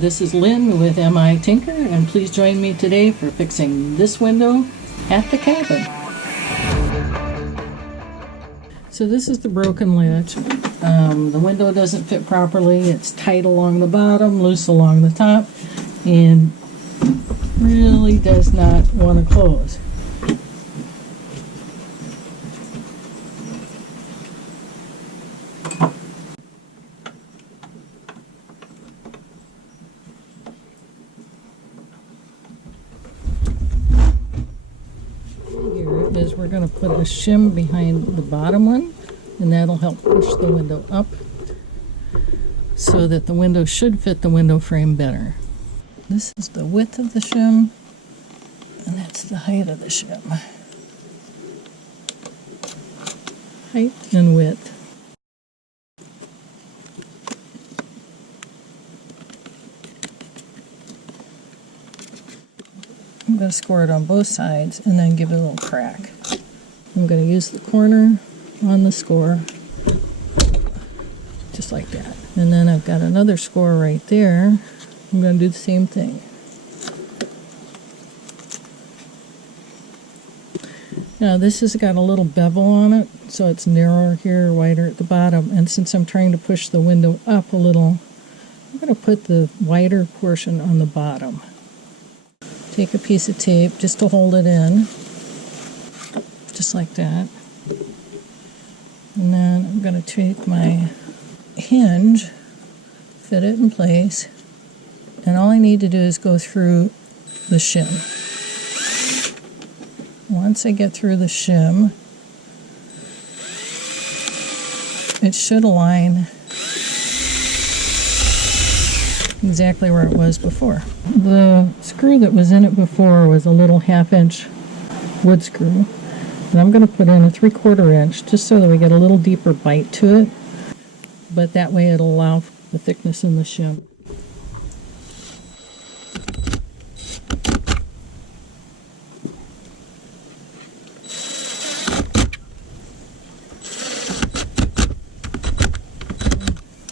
This is Lynn with MI Tinker, and please join me today for fixing this window at the cabin. So this is the broken latch. The window doesn't fit properly. It's tight along the bottom, loose along the top, and really does not want to close. Is we're going to put a shim behind the bottom one, and that'll help push the window up so that the window should fit the window frame better. This is the width of the shim, and that's the height of the shim. Height and width. I'm going to score it on both sides and then give it a little crack. I'm going to use the corner on the score, just like that. And then I've got another score right there. I'm going to do the same thing. Now this has got a little bevel on it, so it's narrower here, wider at the bottom. And since I'm trying to push the window up a little, I'm going to put the wider portion on the bottom. Take a piece of tape just to hold it in, just like that. And then I'm going to take my hinge, fit it in place, and all I need to do is go through the shim. Once I get through the shim, it should align exactly where it was before. The screw that was in it before was a little 1/2 inch wood screw, and I'm going to put in a 3/4 inch just so that we get a little deeper bite to it, but that way it'll allow for the thickness in the shim.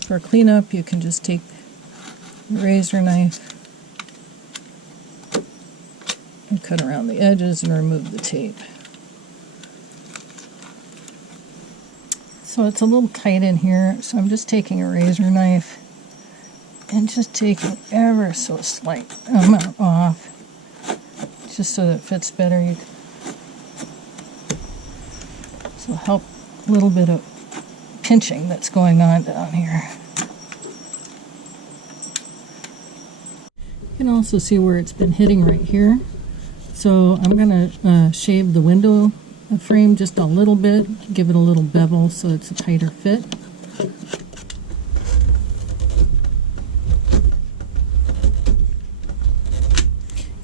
For cleanup, you can just take a razor knife and cut around the edges and remove the tape. So it's a little tight in here, so I'm just taking a razor knife and just taking ever so slight amount off, just so that it fits better. So help a little bit of pinching that's going on down here. You can also see where it's been hitting right here. So I'm going to shave the window frame just a little bit, give it a little bevel so it's a tighter fit.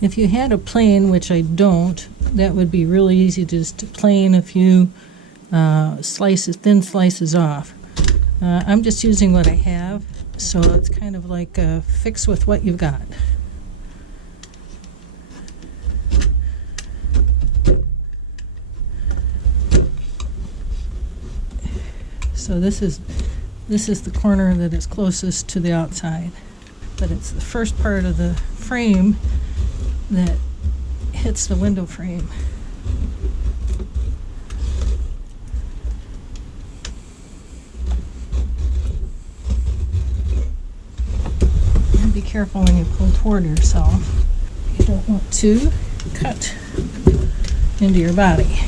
If you had a plane, which I don't, that would be really easy just to plane a few thin slices off. I'm just using what I have, so it's kind of like fix with what you've got. So this is the corner that is closest to the outside, but it's the first part of the frame that hits the window frame. And be careful when you pull toward yourself. You don't want to cut into your body.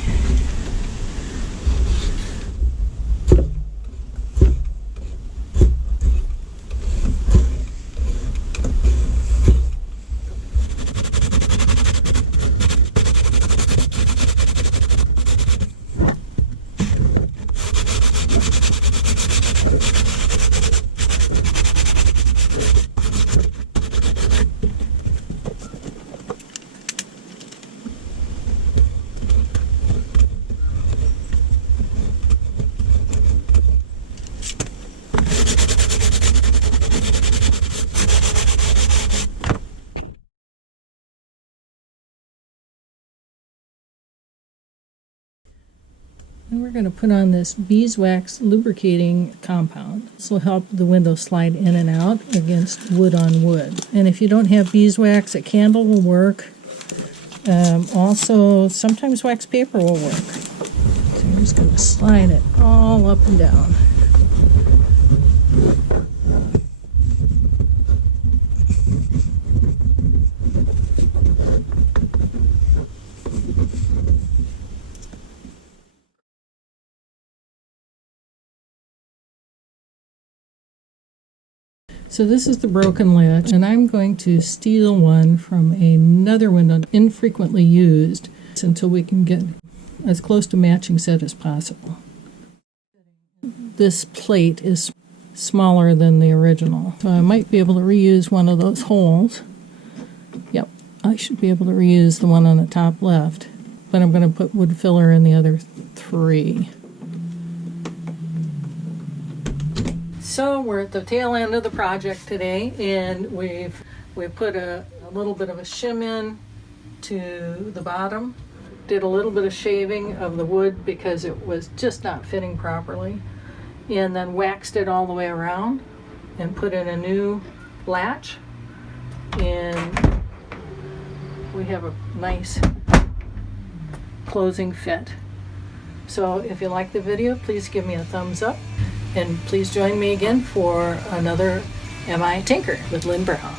And we're going to put on this beeswax lubricating compound. This will help the window slide in and out against wood on wood. And if you don't have beeswax, a candle will work. Also, sometimes wax paper will work. So I'm just going to slide it all up and down. So this is the broken latch, and I'm going to steal one from another window, infrequently used, until we can get as close to matching set as possible. This plate is smaller than the original, so I might be able to reuse one of those holes. Yep, I should be able to reuse the one on the top left, but I'm going to put wood filler in the other 3. So we're at the tail end of the project today, and we've put a little bit of a shim in to the bottom. Did a little bit of shaving of the wood because it was just not fitting properly, and then waxed it all the way around and put in a new latch, and we have a nice closing fit. So if you like the video, please give me a thumbs up. And please join me again for another Am I a Tinker with Lynn Brown.